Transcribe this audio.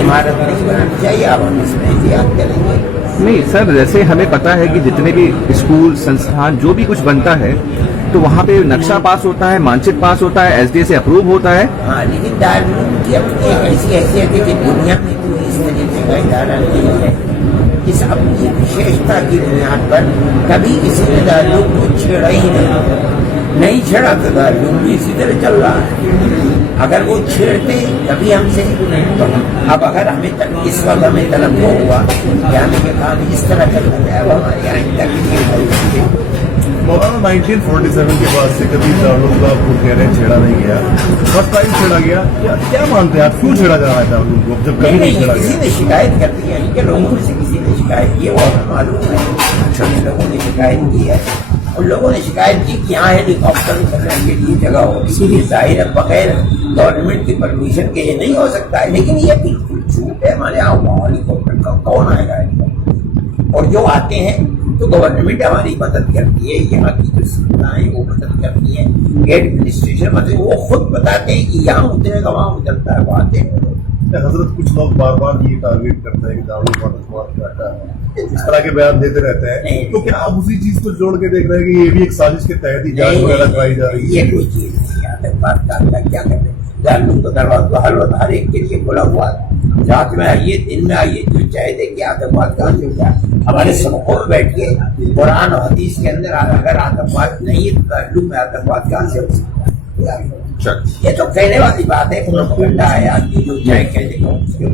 عمارت نہیں بنانی چاہیے، اب ہم اس میں احتیاط کریں گے. نہیں سر، جیسے ہمیں پتا ہے کہ جتنے بھی اسکول سنستھان جو بھی کچھ بنتا ہے تو وہاں پہ نقشہ پاس ہوتا ہے، مانچت پاس ہوتا ہے، ایس ڈی اے سے اپروو ہوتا ہے. ہاں، لیکن دارالعلوم کی اپنی ایک ایسی حیثیت ہے کہ دنیا میں کوئی اس طریقے کا ادارہ نہیں ہے اس اپنی وشیشتا کی بنیاد پر کبھی کسی نے دارالعلوم کو چھیڑا ہی نہیں چھیڑا تو دارالعلوم بھی اسی طرح چل رہا ہے. اگر وہ چھیڑتے کبھی ہم سے تو اب اگر ہمیں اس وقت ہمیں طلب ہوا کہ ہمیں یہ کام اس طرح کرنا ہے، اب ہماری آئندہ کی نہیں. مولانا 1947 کے بعد سے کبھی دارالعلوم کو آپ کو کہہ رہے ہیں چھیڑا نہیں گیا، فرسٹ ٹائم چھیڑا گیا، کیا مانتے ہیں آپ کیوں چھیڑا جا رہا ہے دارالعلوم کو جب کبھی نہیں چھیڑا گیا؟ کسی نے شکایت کر دی ہے کہ لوگوں سے کسی نے شکایت کی، وہ ہمیں معلوم ہے. لوگوں نے شکایت کی ہے، ان لوگوں نے شکایت کی کہ یہاں ہیلی کاپٹر اترنے کے لیے جگہ ہوگی. ظاہر ہے بغیر گورنمنٹ کی پرمیشن کے یہ نہیں ہو سکتا ہے، لیکن یہ بالکل جھوٹ ہے. ہمارے یہاں ہیلی کاپٹر کا کون آئے گا؟ اور جو آتے ہیں تو گورنمنٹ ہماری مدد کرتی ہے، یہاں کی جو سنتھائیں وہ مدد کرتی ہیں، ایڈمنسٹریشن مدد، وہ خود بتاتے ہیں کہ یہاں اترے گا وہاں اترتا ہے، وہ آتے ہیں. حضرت کچھ لوگ بار بار یہ ٹارگیٹ کرتے ہیں کہ دارالعلوم آتنکواد کا اڈا ہے، اس طرح کے بیان دیتے رہتے ہیں، تو کیا آپ اسی چیز کو جوڑ کے دیکھ رہے ہیں کہ یہ بھی ایک سازش کے تحت ہی جانچ وغیرہ کرائی جا رہی ہے؟ یہ کوئی چیز نہیں ہے. آتنکواد کا اڈا کیا کرتے ہیں؟ دارالعلوم تو دروازہ ہر وقت ہر ایک کے لیے کھلا ہوا ہے. رات میں آئیے، دن میں آئیے، جو چاہے دے کہ آتنکواد کہاں سے ہوتا ہے. ہمارے سبقوں میں بیٹھ کے قرآن اور حدیث کے اندر اگر آتنکواد نہیں ہے تو دارالعلوم میں آتنکواد کہاں سے ہو سکتا ہے؟ یہ تو کہنے والی بات ہے. ہے آدمی جو چاہے کہہ دے گا اس کے